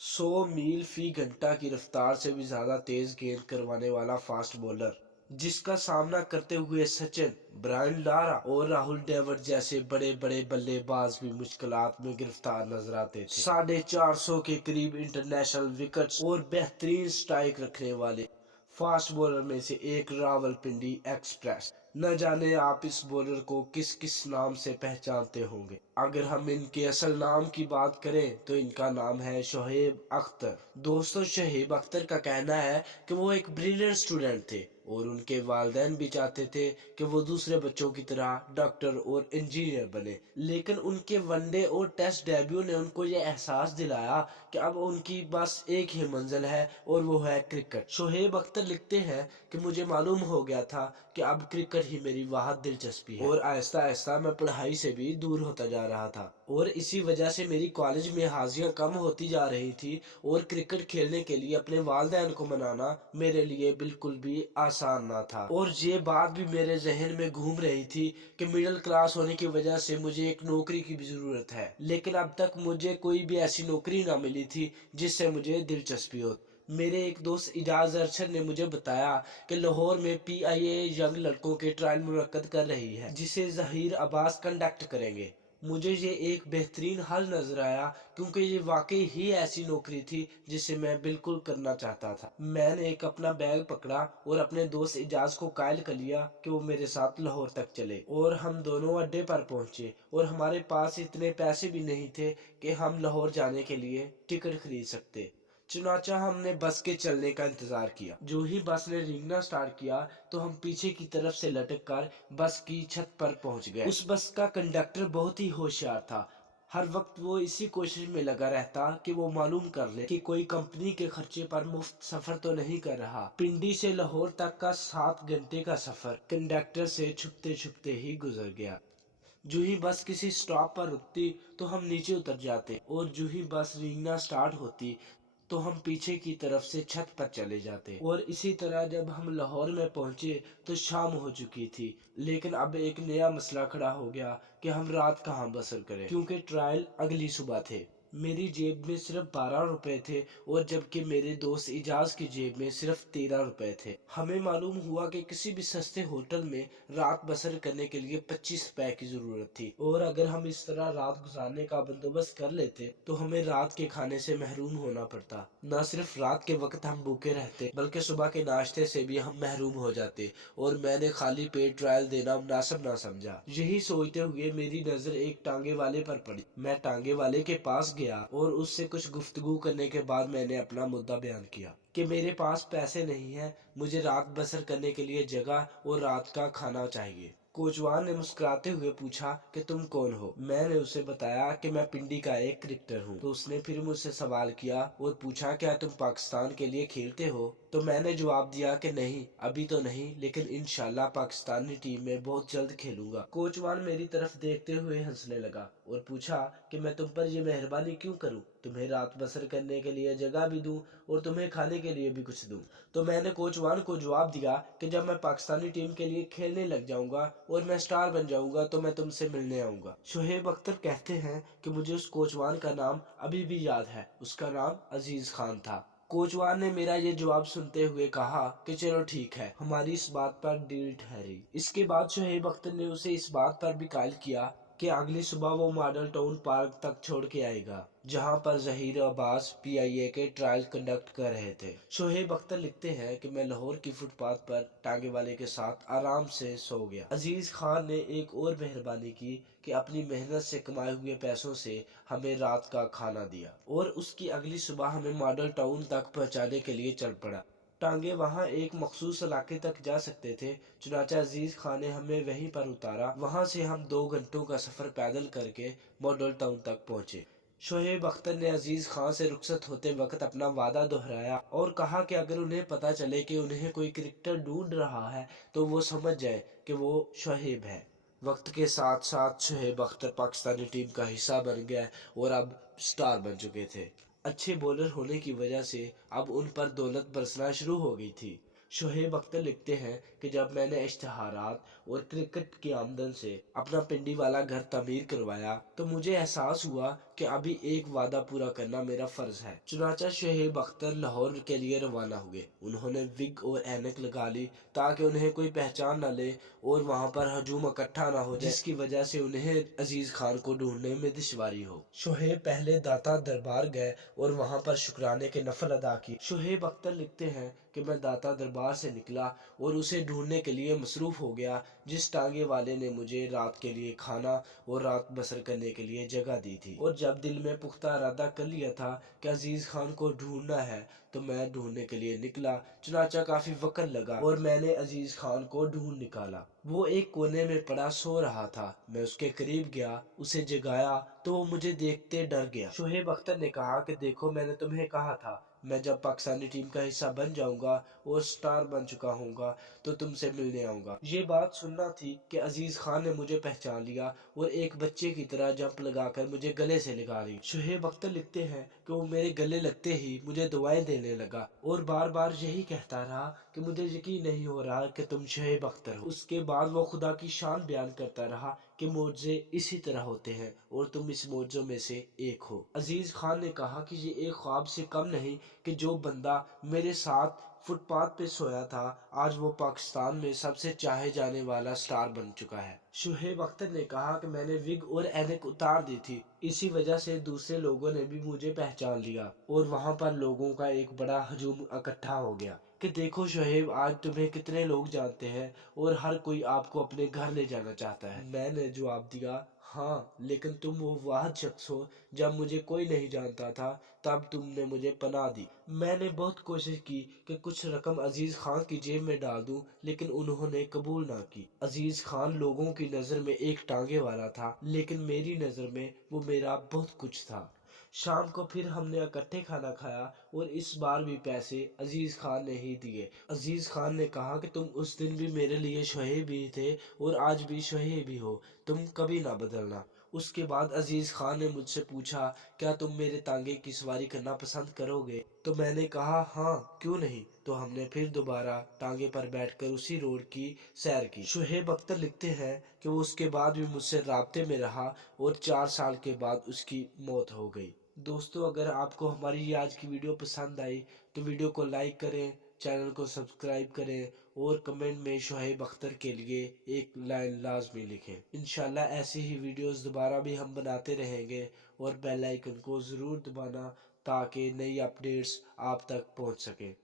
100 मील फी घंटा की रफ्तार से भी ज्यादा तेज गेंद करवाने वाला फास्ट बॉलर, जिसका सामना करते हुए सचिन, ब्रायन लारा और राहुल ड्रेविड जैसे बड़े बड़े बल्लेबाज भी मुश्किलात में गिरफ्तार नजर आते थे। 450 के करीब इंटरनेशनल विकेट्स और बेहतरीन स्ट्राइक रखने वाले फास्ट बॉलर में से एक रावलपिंडी एक्सप्रेस। न जाने आप इस बॉलर को किस किस नाम से पहचानते होंगे। अगर हम इनके असल नाम की बात करें तो इनका नाम है शोएब अख्तर। दोस्तों, शोएब अख्तर का कहना है कि वो एक ब्रिलियंट स्टूडेंट थे और उनके वालिदैन भी चाहते थे कि वो दूसरे बच्चों की तरह डॉक्टर और इंजीनियर बने, लेकिन उनके वनडे और टेस्ट डेब्यू ने उनको ये एहसास दिलाया कि अब उनकी बस एक ही मंजिल है और वो है क्रिकेट। शोएब अख्तर लिखते हैं कि मुझे मालूम हो गया था कि अब क्रिकेट ही मेरी वाहद दिलचस्पी है और आहिस्ता आहिस्ता मैं पढ़ाई से भी दूर होता जा रहा था और इसी वजह से मेरी कॉलेज में हाजिरियां कम होती जा रही थी और क्रिकेट खेलने के लिए अपने वालिदैन को मनाना मेरे लिए बिल्कुल भी आसान ना था। और ये बात भी मेरे जहन में घूम रही थी कि मिडिल क्लास होने की वजह से मुझे एक नौकरी की भी जरूरत है, लेकिन अब तक मुझे कोई भी ऐसी नौकरी ना मिली थी जिससे मुझे दिलचस्पी हो। मेरे एक दोस्त इजाज अरशद ने मुझे बताया कि लाहौर में PIA यंग लड़कों के ट्रायल मुनक्कद कर रही है, जिसे जहीर अब्बास कंडक्ट करेंगे। मुझे ये एक बेहतरीन हल नजर आया क्योंकि ये वाकई ही ऐसी नौकरी थी जिसे मैं बिल्कुल करना चाहता था। मैंने एक अपना बैग पकड़ा और अपने दोस्त इजाज को कायल कर लिया कि वो मेरे साथ लाहौर तक चले और हम दोनों अड्डे पर पहुंचे और हमारे पास इतने पैसे भी नहीं थे कि हम लाहौर जाने के लिए टिकट खरीद सकते। चुनाचा हमने बस के चलने का इंतजार किया। जो ही बस ने रेंगना स्टार्ट किया तो हम पीछे की तरफ से लटक कर बस की छत पर पहुंच गए। उस बस का कंडक्टर बहुत ही होशियार था। हर वक्त वो इसी कोशिश में लगा रहता कि वो मालूम कर ले कि कोई कंपनी के खर्चे पर मुफ्त सफर तो नहीं कर रहा। पिंडी से लाहौर तक का 7 घंटे का सफर कंडक्टर से छुपते छुपते ही गुजर गया। जो ही बस किसी स्टॉप पर रुकती तो हम नीचे उतर जाते और जो ही बस रेंगना स्टार्ट होती तो हम पीछे की तरफ से छत पर चले जाते। और इसी तरह जब हम लाहौर में पहुंचे तो शाम हो चुकी थी, लेकिन अब एक नया मसला खड़ा हो गया कि हम रात कहाँ बसर करें क्योंकि ट्रायल अगली सुबह थे। मेरी जेब में सिर्फ 12 रुपए थे और जबकि मेरे दोस्त इजाज की जेब में सिर्फ 13 रुपए थे। हमें मालूम हुआ कि किसी भी सस्ते होटल में रात बसर करने के लिए 25 रुपए की जरूरत थी और अगर हम इस तरह रात गुजारने का बंदोबस्त कर लेते तो हमें रात के खाने से महरूम होना पड़ता। न सिर्फ रात के वक्त हम भूखे रहते बल्कि सुबह के नाश्ते से भी हम महरूम हो जाते और मैंने खाली पेट ट्रायल देना मुनासिब ना समझा। यही सोचते हुए मेरी नजर एक टांगे वाले पर पड़ी। मैं टांगे वाले के पास गया और उससे कुछ गुफ्तगू करने के बाद मैंने अपना मुद्दा बयान किया कि मेरे पास पैसे नहीं है, मुझे रात बसर करने के लिए जगह और रात का खाना चाहिए। कोचवान ने मुस्कुराते हुए पूछा कि तुम कौन हो। मैंने उसे बताया कि मैं पिंडी का एक क्रिकेटर हूँ। तो उसने फिर मुझसे सवाल किया और पूछा क्या तुम पाकिस्तान के लिए खेलते हो। तो मैंने जवाब दिया कि नहीं, अभी तो नहीं, लेकिन इंशाल्लाह पाकिस्तानी टीम में बहुत जल्द खेलूंगा। कोचवान मेरी तरफ देखते हुए हंसने लगा और पूछा कि मैं तुम पर यह मेहरबानी क्यों करूं, तुम्हें रात बसर करने के लिए जगह भी दूं और तुम्हें खाने के लिए भी कुछ दूं। तो मैंने कोचवान को जवाब दिया कि जब मैं पाकिस्तानी टीम के लिए खेलने लग जाऊंगा और मैं स्टार बन जाऊंगा तो मैं तुमसे मिलने आऊंगा। शोएब अख्तर कहते हैं कि मुझे उस कोचवान का नाम अभी भी याद है। उसका नाम अजीज खान था। कोचवान ने मेरा ये जवाब सुनते हुए कहा कि चलो ठीक है, हमारी इस बात पर डील ठहरी। इसके बाद शोएब अख्तर ने उसे इस बात पर भी कायल किया कि अगली सुबह वो मॉडल टाउन पार्क तक छोड़ के आएगा जहां पर जहीर अब्बास PIA के ट्रायल कंडक्ट कर रहे थे। शोएब अख्तर लिखते हैं कि मैं लाहौर की फुटपाथ पर टांगे वाले के साथ आराम से सो गया। अजीज खान ने एक और मेहरबानी की कि अपनी मेहनत से कमाए हुए पैसों से हमें रात का खाना दिया और उसकी अगली सुबह हमें मॉडल टाउन तक पहुंचाने के लिए चल पड़ा। टांगे वहां एक मखसूस इलाके तक जा सकते थे, चुनाचा अजीज खान ने हमें वहीं पर उतारा। वहां से हम 2 घंटों का सफर पैदल करके मॉडल टाउन तक पहुंचे। शोएब अख्तर ने अजीज खान से रुखसत होते वक्त अपना वादा दोहराया और कहा कि अगर उन्हें पता चले कि उन्हें कोई क्रिकेटर ढूंढ रहा है तो वो समझ जाए कि वो शोएब है। वक्त के साथ साथ शोएब अख्तर पाकिस्तानी टीम का हिस्सा बन गया और अब स्टार बन चुके थे। अच्छे बॉलर होने की वजह से अब उन पर दौलत बरसना शुरू हो गई थी। शोएब अख्तर लिखते हैं कि जब मैंने इश्तहारात और क्रिकेट की आमदन से अपना पिंडी वाला घर तामीर करवाया तो मुझे एहसास हुआ कि अभी एक वादा पूरा करना मेरा फर्ज है। चुनाचा शोएब अख्तर लाहौर के लिए रवाना हुए। उन्होंने विग और ऐनक लगा ली ताकि उन्हें कोई पहचान न ले और वहां पर हजूम इकट्ठा न हो जाए, जिसकी वजह से उन्हें अजीज खान को ढूंढने में दुश्वारी हो। शोएब पहले दाता दरबार गए और वहां पर शुक्राने के नफल अदा की। शोएब अख्तर लिखते हैं कि मैं दाता दरबार से निकला और उसे ढूंढने के लिए मसरूफ हो गया, जिस टांगे वाले ने मुझे रात के लिए खाना और रात बसर करने के लिए जगह दी थी। और जब दिल में पुख्ता इरादा कर लिया था कि अजीज खान को ढूंढना है तो मैं ढूंढने के लिए निकला। चुनाचा काफी वक्त लगा और मैंने अजीज खान को ढूंढ निकाला। वो एक कोने में पड़ा सो रहा था। मैं उसके करीब गया, उसे जगाया तो वो मुझे देखते डर गया। शोएब अख्तर ने कहा कि देखो, मैंने तुम्हें कहा था मैं जब पाकिस्तानी टीम का हिस्सा बन जाऊंगा और स्टार बन चुका हूंगा तो तुमसे मिलने आऊंगा। ये बात सुनना थी कि अजीज खान ने मुझे पहचान लिया और एक बच्चे की तरह जंप लगाकर मुझे गले से लगा ली। शोएब अख्तर लिखते हैं कि वो मेरे गले लगते ही मुझे दुआएं देने लगा और बार बार यही कहता रहा कि मुझे यकीन नहीं हो रहा कि तुम शोएब अख्तर हो। उसके बाद वो खुदा की शान बयान करता रहा कि मोजे इसी तरह होते हैं और तुम इस मोजों में से एक हो। अजीज खान ने कहा कि ये एक ख्वाब से कम नहीं कि जो बंदा मेरे साथ फुटपाथ पे सोया था आज वो पाकिस्तान में सबसे चाहे जाने वाला स्टार बन चुका है। शोएब अख्तर ने कहा कि मैंने विग और ऐनक उतार दी थी, इसी वजह से दूसरे लोगों ने भी मुझे पहचान लिया और वहां पर लोगों का एक बड़ा हजूम इकट्ठा हो गया कि देखो शोएब, आज तुम्हें कितने लोग जानते हैं और हर कोई आपको अपने घर ले जाना चाहता है। मैंने जवाब दिया, हाँ, लेकिन तुम वो वाहिद शख्स हो जब मुझे कोई नहीं जानता था तब तुमने मुझे पनाह दी। मैंने बहुत कोशिश की कि कुछ रकम अजीज खान की जेब में डाल दूं, लेकिन उन्होंने कबूल ना की। अजीज खान लोगों की नजर में एक टांगे वाला था, लेकिन मेरी नजर में वो मेरा बहुत कुछ था। शाम को फिर हमने इकट्ठे खाना खाया और इस बार भी पैसे अजीज खान ने ही दिए। अजीज खान ने कहा कि तुम उस दिन भी मेरे लिए शोएब ही थे और आज भी शोएब ही हो, तुम कभी ना बदलना। उसके बाद अजीज खान ने मुझसे पूछा, क्या तुम मेरे तांगे की सवारी करना पसंद करोगे? तो मैंने कहा, हाँ, क्यों नहीं। तो हमने फिर दोबारा टांगे पर बैठकर उसी रोड की सैर की। शोएब अख्तर लिखते हैं कि वो उसके बाद भी मुझसे राब्ते में रहा और 4 साल के बाद उसकी मौत हो गई। दोस्तों, अगर आपको हमारी ये आज की वीडियो पसंद आई तो वीडियो को लाइक करें, चैनल को सब्सक्राइब करें और कमेंट में शोएब अख्तर के लिए एक लाइन लाजमी लिखें। इंशाल्लाह ऐसी ही वीडियोस दोबारा भी हम बनाते रहेंगे और बेल आइकन को ज़रूर दबाना ताकि नई अपडेट्स आप तक पहुंच सकें।